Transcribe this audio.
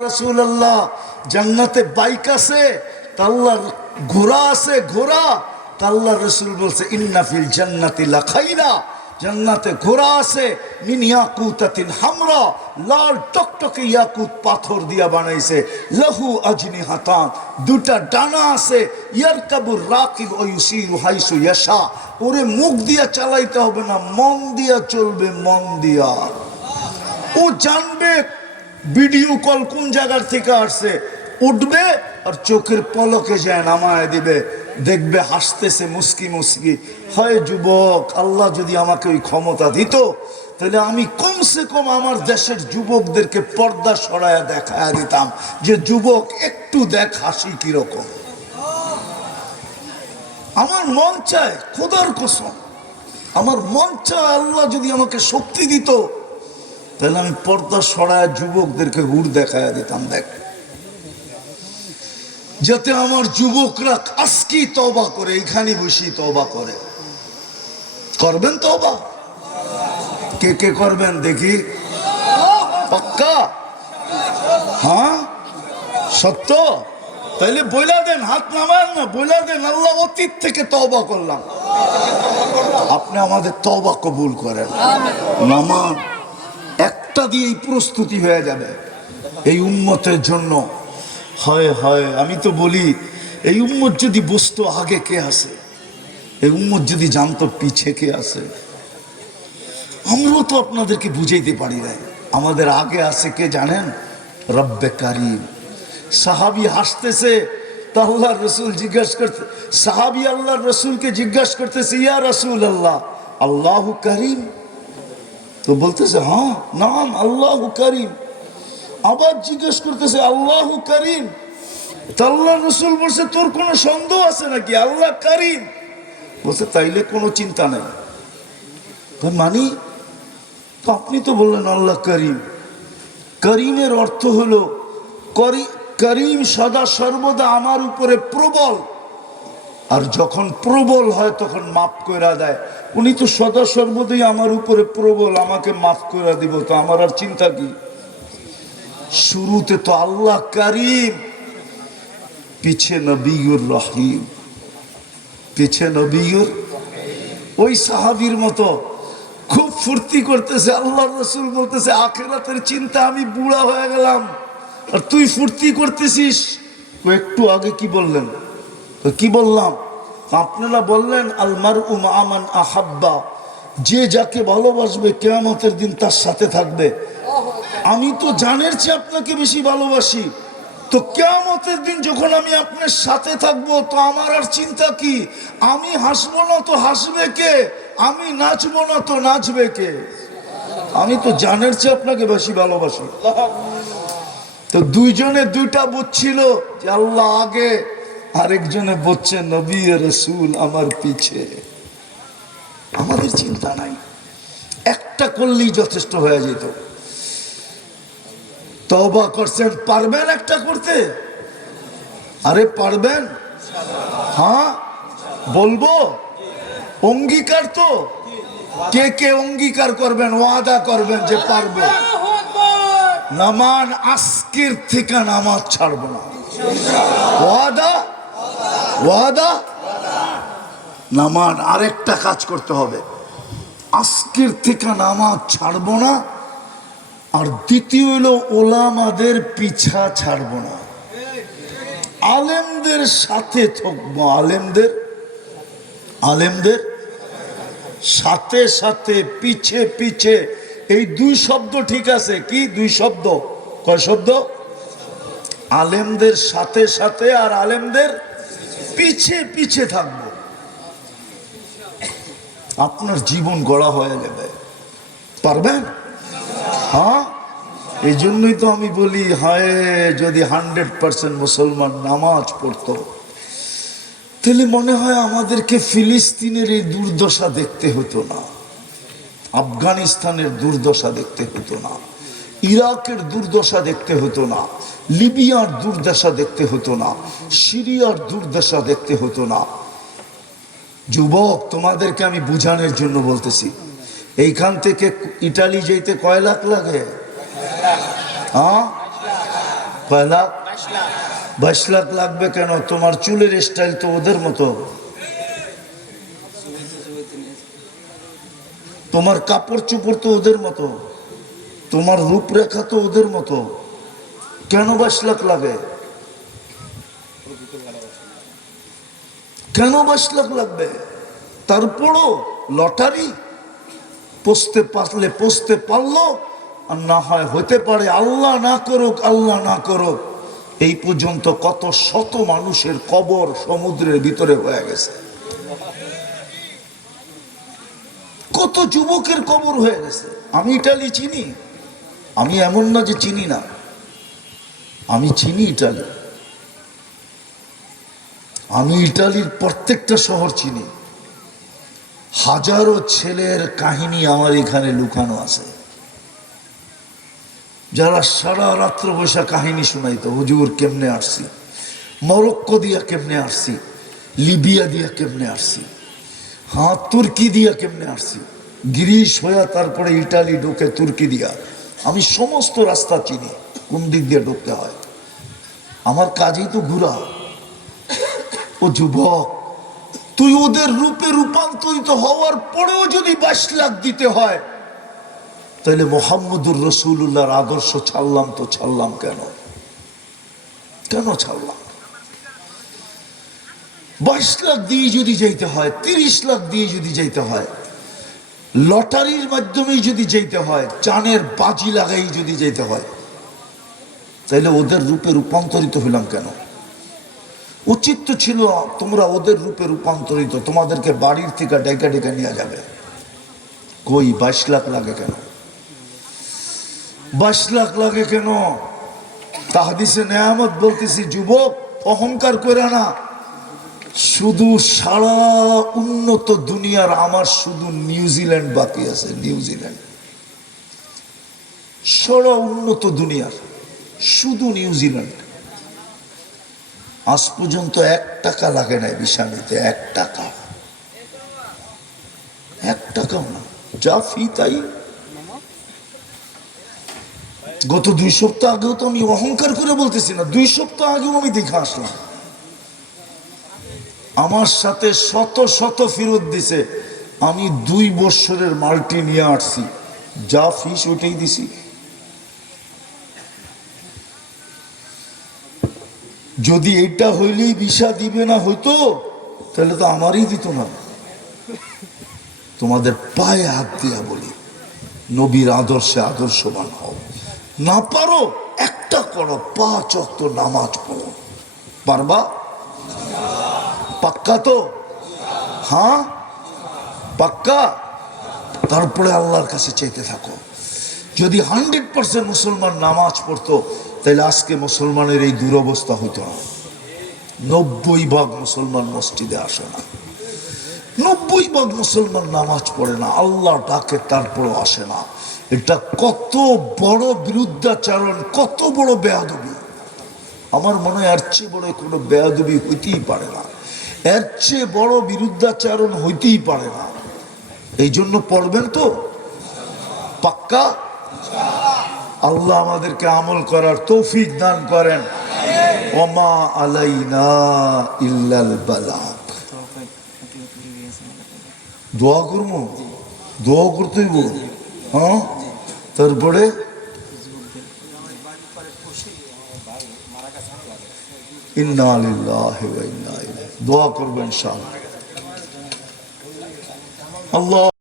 রসুল্লাহ জান্নাতে বাইক আছে তাল্লার ঘোড়া আছে, ঘোড়া। তাল্লা রসুল বলছে ইন্নাফিল জান্নাতি লাখাইরা। জান্নাতে ঘোড়া আছে, মিন ইয়াকুতাতিন হামরা। লাল টকটকে ইয়াকুত পাথর দিয়া বানাইছে। লহু আজনি হাতান। দুটা ডানা আছে। ইয়ারকাবুর রাকিব ও ইউসিরু হাইসু ইয়াশা। ওরে মুখ দিয়া চালাইতে হবে না, মন দিয়া চলবে, মন দিয়া। ও জানবে ভিডিও কল কোন জায়গার থেকে আসছে? উঠবে আর চোখের পলকে যায় নামায় দিবে। দেখবে হাসতেছে মুসকি মুসকি। হয় যুবক, আল্লাহ যদি আমাকে ওই ক্ষমতা দিত, তাহলে আমি কমসে কম আমার দেশের যুবকদেরকে পর্দা সরায় দেখায় দিতাম যে, যুবক, একটু দেখ হাসি কীরকম। আমার মন চায়, খোদার কসম, আমার মন চায় আল্লাহ যদি আমাকে শক্তি দিত তাহলে আমি পর্দা সরায় যুবকদেরকে হুড় দেখায় দিতাম, দেখ। যাতে আমার যুবকরা আজকেই তবা করে, এইখানে বসি তবা করে। করবেন তবা কে কে করবেন দেখি? পাক্কা? হ্যাঁ? সত্য? তাইলে বইলা দেন, হাত নামান না, বইলা দেন, আল্লাহ অতীত থেকে তবা করলাম। আপনি আমাদের তবা কবুল করেন। নামান একটা দিয়েই প্রস্তুতি হয়ে যাবে। এই উন্মতের জন্য। হয় হয়, আমি তো বলি, এই উম্মত যদি বসতো আগে কে আসে এই উম্মত যদি জানতো পিছে কে আসে আমরাও তো আপনাদেরকে বুঝাইতে পারি না আমাদের আগে আছে কে জানেন? রব্বে কারিম। সাহাবি হাসতেছে, তা আল্লাহ রসুল জিজ্ঞাসা করতে, সাহাবি আল্লাহ রসুলকে জিজ্ঞাসা করতেছে, ইয়া রসুল আল্লাহ আল্লাহ করিম? তো বলতেছে হ্যাঁ নাম আল্লাহ করিম। আবার জিজ্ঞেস করতেছে, আল্লাহ করিম? আল্লাহ রসুল বলছে, তোর কোনো সন্দেহ আছে নাকি? আল্লাহ করিম? বলছে, তাইলে কোনো চিন্তা নেই। মানি, তো আপনি তো বললেন আল্লাহ করিম। করিমের অর্থ হলো, করি, করিম সদা সর্বদা আমার উপরে প্রবল। আর যখন প্রবল হয়, তখন মাপ করে দেয়। উনি তো সদা সর্বদাই আমার উপরে প্রবল, আমাকে মাফ করে দিব, তো আমার আর চিন্তা কি? শুরুতে তো আল্লাহ কারিম, পিছে নবীর রহিম, পিছে নবীর ওই সাহাবির মতো খুব ফুর্তি করতেছে আল্লাহ রসুল বলতেছে, আখেরাতের চিন্তা আমি বুড়া হয়ে গেলাম, আর তুই ফুর্তি করতেছিস? একটু আগে কি বললেন? কি বললাম? আপনারা বললেন আলমার উম আমান আহাব্বা। যে যাকে ভালোবাসবে, কেয়ামতের দিন তার সাথে থাকবে। আমি তো জানের চেয়ে আপনাকে বেশি ভালোবাসি। তো কেয়ামতের দিন যখন আমি আপনার সাথে থাকব, তো আমার আর চিন্তা কি? আমি হাসবো না তো হাসবে কে? আমি নাচবো না তো নাচবে কে? আমি তো জানের চেয়ে আপনাকে বেশি ভালোবাসি। তো দুইজনে দুইটা বুঝছিল যে আল্লাহ আগে আরেকজনে বলছে, নবী রসুল আমার পিছে। আমাদের চিন্তা নাই। একটা করলেই যথেষ্ট হয়ে যেত। তবা করছেন, পারবেন একটা করতে? আরে পারবেন? হ্যাঁ বলব? অঙ্গীকার তো। কে কে অঙ্গীকার করবেন, ওয়াদা করবেন যে পারব। নামান আজকের থেকে নামাজ ছাড়বো না। ওয়াদা ওয়াদা? নামান আরেকটা কাজ করতে হবে। আজকের থেকে নামাজ ছাড়বো না, আর দ্বিতীয় হলো ওলামাদের পিছা ছাড়বো না। আলেমদের সাথে থাকব। আলেমদের? আলেমদের? সাথে সাথে, পিছে পিছে। এই দুই শব্দ ঠিক আছে? কি? দুই শব্দ। কয় শব্দ? আলেমদের সাথে সাথে আর আলেমদের পিছে পিছে থাকব। আপনার জীবন গড়া হয়ে যাবে। পারবেন? হ্যাঁ? এই জন্যই তো আমি বলি, হায়, যদি হান্ড্রেড পার্সেন্ট মুসলমান নামাজ পড়তো, তাহলে মনে হয় আমাদেরকে ফিলিস্তিনের এই দুর্দশা দেখতে হতো না। আফগানিস্তানের দুর্দশা দেখতে হতো না। ইরাকের দুর্দশা দেখতে হতো না, লিবিয়ার দুর্দশা দেখতে হতো না, সিরিয়ার দুর্দশা দেখতে হতো না। যুবক, তোমাদেরকে আমি বুঝানোর জন্য বলতেছি, এইখান থেকে ইটালি যেতে কয় লাখ লাগে? হ্যাঁ? কয় লাখ? বাইশ লাখ লাগবে কেন? তোমার চুলের স্টাইল তো ওদের মতো। তোমার কাপড় চোপড় তো ওদের মতো। তোমার রূপরেখা তো ওদের মতো। কেন বাইশ লাখ লাগে? কেন বাইশ লাখ লাগবে? তারপরও লটারি পোষতে পারলে পোষতে পারল, আর না হয় হতে পারে, আল্লাহ না করুক, আল্লাহ না করুক। এই পর্যন্ত কত শত মানুষের কবর সমুদ্রের ভিতরে হয়ে গেছে। কত যুবকের কবর হয়ে গেছে। আমি ইটালি চিনি। আমি এমন না যে চিনি না। আমি চিনি ইটালি। আমি ইটালির প্রত্যেকটা শহর চিনি। হাজারো ছেলের কাহিনী আমার এখানে লুকানো আছে। যারা সারা রাত্র বসে কাহিনী শোনাইতো, হুজুর, কেমনে আসছি? মরক্কো দিয়া কেমনে আসছি? লিবিয়া দিয়া কেমনে আসছি? হ্যাঁ তুর্কি দিয়া কেমনে আসছি? গ্রিস হইয়া তারপরে ইটালি ঢোকে তুর্কি দিয়া। আমি সমস্ত রাস্তা চিনি, কোন দিক দিয়ে ঢুকতে হয়। আমার কাজই তো ঘুরা। ও যুবক, তুই ওদের রূপে রূপান্তরিত হওয়ার পরেও যদি বাইশ লাখ দিতে হয় তাহলে মোহাম্মদুর রসুল্লাহর আদর্শ ছাড়লাম তো ছাড়লাম কেন? কেন ছাড়লাম? বাইশ লাখ দিয়ে যদি যাইতে হয়, তিরিশ লাখ দিয়ে যদি যাইতে হয় লটারির মাধ্যমেই যদি যেতে হয়, চানের বাজি লাগাই যদি যেতে হয় তাহলে ওদের রূপে রূপান্তরিত হইলাম কেন? উচিত তো ছিল তোমরা ওদের রূপে রূপান্তরিত, তোমাদেরকে বাড়ির থেকে ডেকে ডেকে নিয়ে যাবে। কই, বাইশ লাখ লাগে কেন? বাইশ লাখ লাগে কেন? তাহাদিসে নেয়ামত বলতেছি, যুবক, অহংকার করে না। শুধু সারা উন্নত দুনিয়ার, আমার শুধু নিউজিল্যান্ড বাকি আছে, নিউজিল্যান্ড। সারা উন্নত দুনিয়ার, শুধু নিউজিল্যান্ড। আজ পর্যন্ত এক টাকা লাগে নাই ভিসা নিতে এক টাকা। এক টাকাও না, যা ফি তাই। গত দুই সপ্তাহ আগেও তো আমি অহংকার করে বলতেছি না, দুই সপ্তাহ আগেও আমি দেখে আসলাম। আমার সাথে শত শত ফেরত দিছে। আমি দুই বৎসরের মাল্টি নিয়ে আসছি। যা ফিস ওইটাই দিছি। যদি এটা হইলেই ভিসা দিবে না হইতো, তাহলে তো আমারই দিত না। তোমাদের পায়ে হাত দিয়া বলি, নবীর আদর্শে আদর্শবান হও। না পারো, একটা করো, পাঁচ অক্ত নামাজ পড়ো। পারবা? পাক্কা তো? হ্যাঁ? পাক্কা? তারপরে আল্লাহর কাছে চাইতে থাকো। যদি হান্ড্রেড পার্সেন্ট মুসলমান নামাজ পড়তো, তাহলে আজকে মুসলমানের এই দুরবস্থা হতো না। নব্বই ভাগ মুসলমান মসজিদে আসে না। নব্বই ভাগ মুসলমান নামাজ পড়ে না, আল্লাহ ডাকে, তারপরও আসে না। এটা কত বড় বিরুদ্ধাচারণ, কত বড় বেয়াদবি। আমার মনে হয় আর চেয়ে বড় কোনো বেয়াদবি হইতেই পারে না। এর চেয়ে বড় বিরুদ্ধাচারণ হইতেই পারে না। এই জন্য পড়বেন তো? পাক্কা? আল্লাহ আমাদেরকে আমল করার তৌফিক দান করেন। ওমা আলাইনা ইল্লাল বালাক দোয়া করব? দোয়া করতে হইব? হ্যাঁ? তারপরে? ইন্না লিল্লাহি ওয়া ইন্না দোয়া করব ইনশাআল্লাহ। আল্লাহ